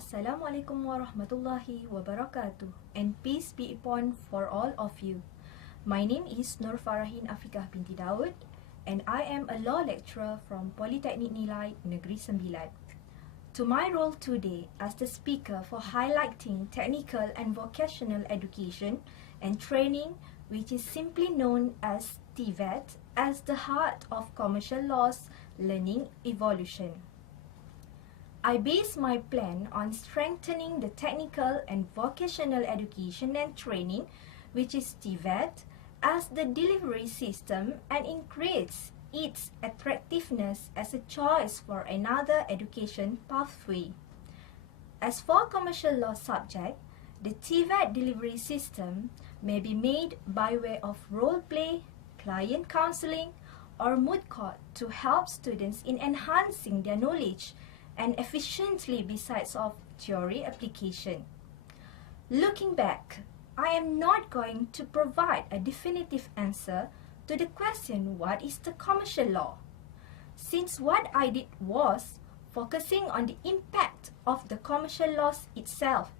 Assalamualaikum warahmatullahi wabarakatuh, and peace be upon for all of you. My name is Nur Farahin Afiqah binti Daud, and I am a law lecturer from Polytechnic Nilai Negeri Sembilan. To my role today as the speaker for highlighting technical and vocational education and training, which is simply known as TVET, as the heart of commercial law's learning evolution. I base my plan on strengthening the technical and vocational education and training, which is TVET, as the delivery system and increase its attractiveness as a choice for another education pathway. As for commercial law subject, the TVET delivery system may be made by way of role play, client counselling, or moot court to help students in enhancing their knowledge and efficiently besides of theory application. Looking back, I am not going to provide a definitive answer to the question what is the commercial law, since what I did was focusing on the impact of the commercial laws itself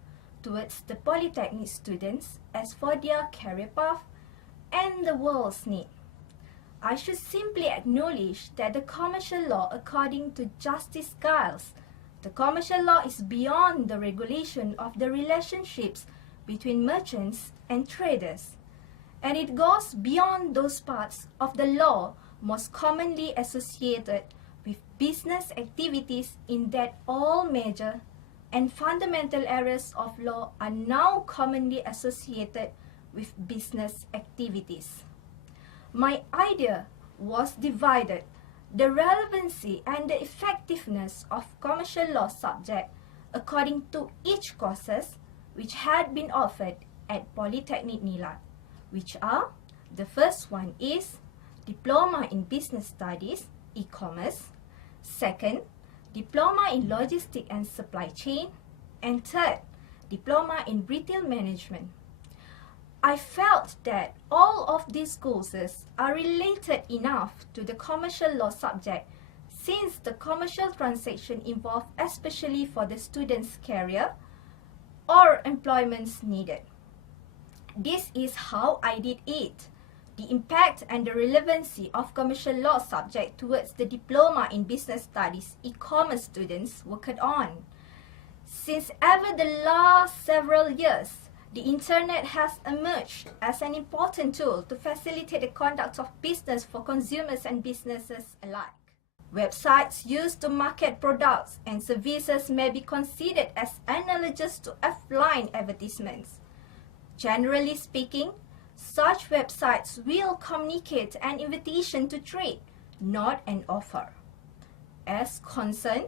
towards the polytechnic students as for their career path and the world's need. I should simply acknowledge that the commercial law, according to Justice Giles, the commercial law is beyond the regulation of the relationships between merchants and traders, and it goes beyond those parts of the law most commonly associated with business activities, in that all major and fundamental areas of law are now commonly associated with business activities. My idea was divided the relevancy and the effectiveness of commercial law subject according to each courses which had been offered at Polytechnic Nilai, which are, the first one is Diploma in Business Studies, E-Commerce, second, Diploma in Logistic and Supply Chain, and third, Diploma in Retail Management. I felt that all of these courses are related enough to the commercial law subject, since the commercial transaction involved especially for the student's career or employments needed. This is how I did it. The impact and the relevancy of commercial law subject towards the Diploma in Business Studies e-commerce students worked on. Since over the last several years, the internet has emerged as an important tool to facilitate the conduct of business for consumers and businesses alike. Websites used to market products and services may be considered as analogous to offline advertisements. Generally speaking, such websites will communicate an invitation to trade, not an offer. As concerned,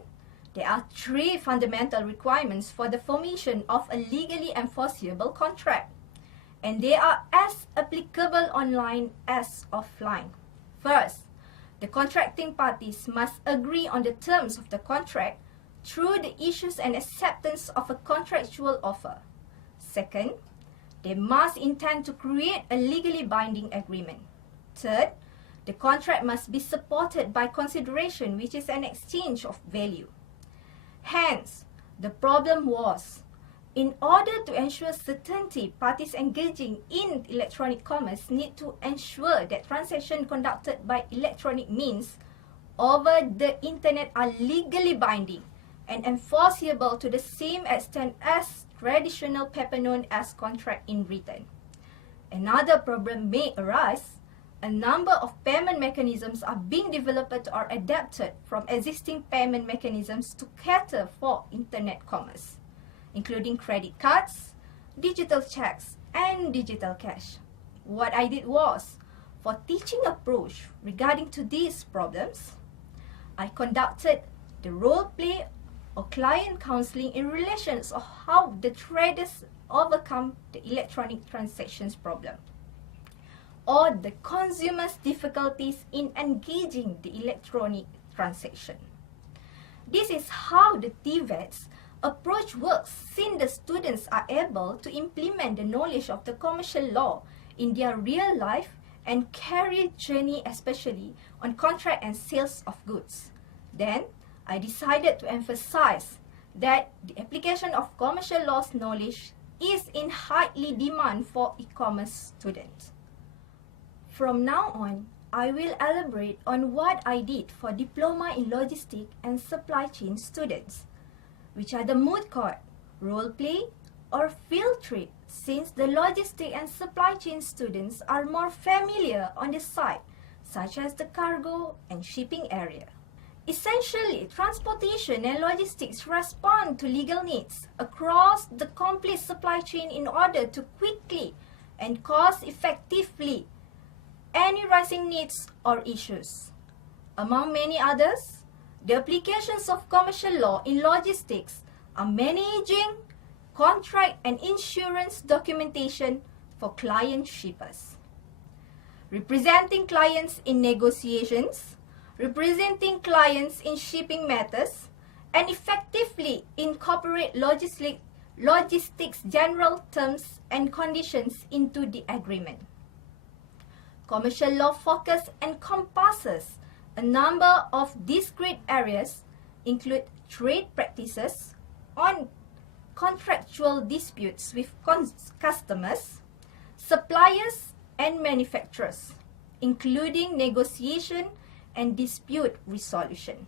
there are three fundamental requirements for the formation of a legally enforceable contract, and they are as applicable online as offline. First, the contracting parties must agree on the terms of the contract through the issues and acceptance of a contractual offer. Second, they must intend to create a legally binding agreement. Third, the contract must be supported by consideration, which is an exchange of value. Hence, the problem was, in order to ensure certainty, parties engaging in electronic commerce need to ensure that transactions conducted by electronic means over the internet are legally binding and enforceable to the same extent as traditional paper known as contract in written. Another problem may arise. A number of payment mechanisms are being developed or adapted from existing payment mechanisms to cater for internet commerce, including credit cards, digital checks, and digital cash. What I did was, for teaching approach regarding to these problems, I conducted the role play or client counseling in relation to how the traders overcome the electronic transactions problem, or the consumer's difficulties in engaging the electronic transaction. This is how the TVET's approach works, since the students are able to implement the knowledge of the commercial law in their real life and career journey, especially on contract and sales of goods. Then, I decided to emphasize that the application of commercial laws knowledge is in highly demand for e-commerce students. From now on, I will elaborate on what I did for Diploma in Logistic and Supply Chain students, which are the moot court, role play, or field trip, since the Logistic and Supply Chain students are more familiar on the site, such as the cargo and shipping area. Essentially, transportation and logistics respond to legal needs across the complete supply chain in order to quickly and cost-effectively any rising needs or issues. Among many others, the applications of commercial law in logistics are managing contract and insurance documentation for client shippers, representing clients in negotiations, representing clients in shipping matters, and effectively incorporate logistics general terms and conditions into the agreement. Commercial law focus encompasses a number of discrete areas, include trade practices on contractual disputes with customers, suppliers, and manufacturers, including negotiation and dispute resolution,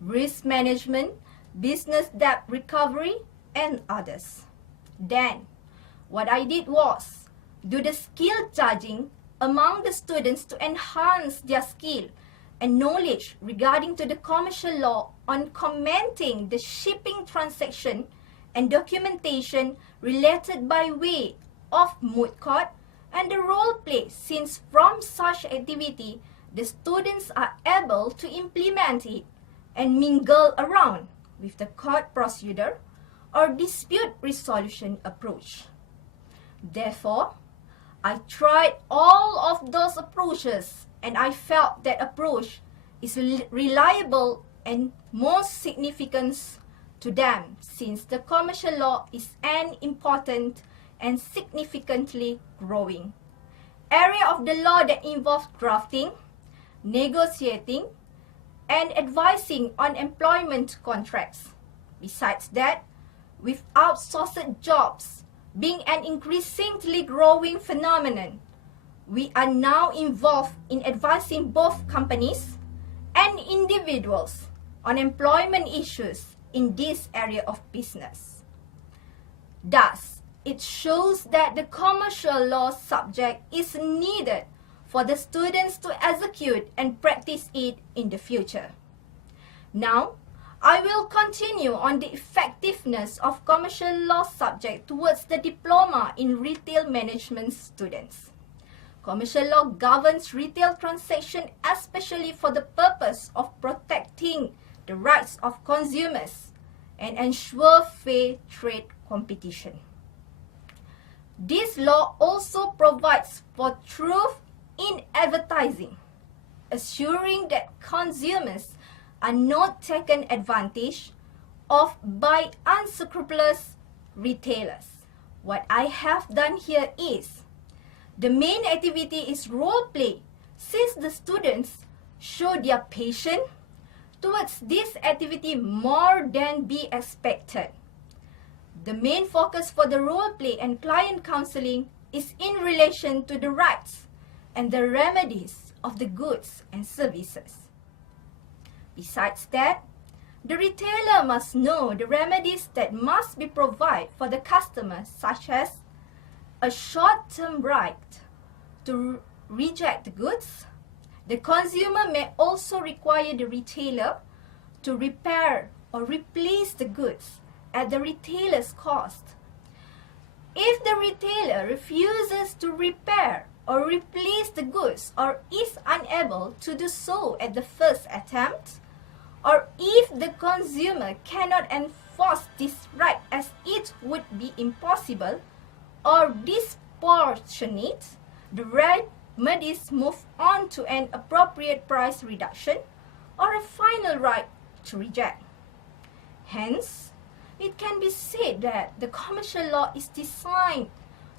risk management, business debt recovery, and others. Then, what I did was do the skill judging among the students to enhance their skill and knowledge regarding to the commercial law on commenting the shipping transaction and documentation related by way of moot court and the role play, since from such activity, the students are able to implement it and mingle around with the court procedure or dispute resolution approach. Therefore, I tried all of those approaches and I felt that approach is reliable and most significant to them, since the commercial law is an important and significantly growing area of the law that involves drafting, negotiating, and advising on employment contracts. Besides that, with outsourced jobs being an increasingly growing phenomenon, we are now involved in advising both companies and individuals on employment issues in this area of business. Thus, it shows that the commercial law subject is needed for the students to execute and practice it in the future. Now, I will continue on the effectiveness of commercial law subject towards the Diploma in Retail Management students. Commercial law governs retail transaction especially for the purpose of protecting the rights of consumers and ensure fair trade competition. This law also provides for truth in advertising, assuring that consumers are not taken advantage of by unscrupulous retailers. What I have done here is, the main activity is role play, since the students show their passion towards this activity more than be expected. The main focus for the role play and client counseling is in relation to the rights and the remedies of the goods and services. Besides that, the retailer must know the remedies that must be provided for the customer, such as a short-term right to reject the goods. The consumer may also require the retailer to repair or replace the goods at the retailer's cost. If the retailer refuses to repair or replace the goods or is unable to do so at the first attempt, or if the consumer cannot enforce this right as it would be impossible or disproportionate, the remedies move on to an appropriate price reduction or a final right to reject. Hence, it can be said that the commercial law is designed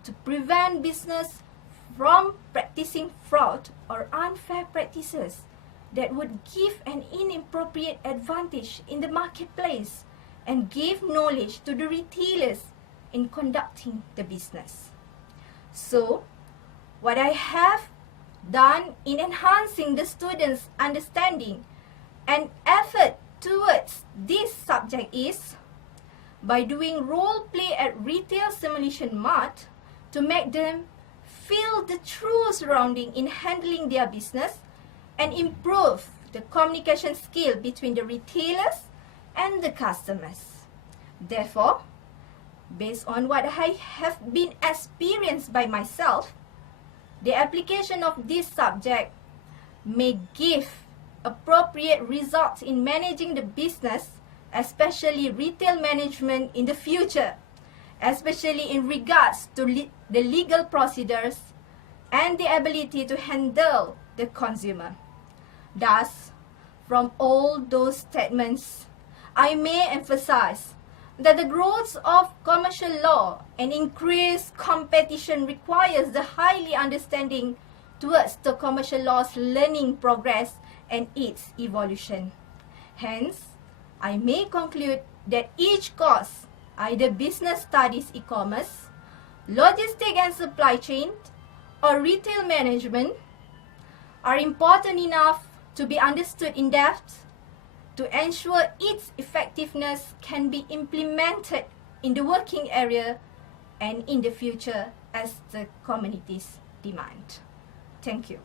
to prevent business from practicing fraud or unfair practices that would give an inappropriate advantage in the marketplace and give knowledge to the retailers in conducting the business. So, what I have done in enhancing the students' understanding and effort towards this subject is by doing role play at retail simulation mart to make them feel the true surrounding in handling their business and improve the communication skill between the retailers and the customers. Therefore, based on what I have been experienced by myself, the application of this subject may give appropriate results in managing the business, especially retail management in the future, especially in regards to the legal procedures and the ability to handle the consumer. Thus, from all those statements, I may emphasize that the growth of commercial law and increased competition requires the highly understanding towards the commercial law's learning progress and its evolution. Hence, I may conclude that each course, either business studies e-commerce, logistic and supply chain, or retail management, are important enough to be understood in depth to ensure its effectiveness can be implemented in the working area and in the future as the communities demand. Thank you.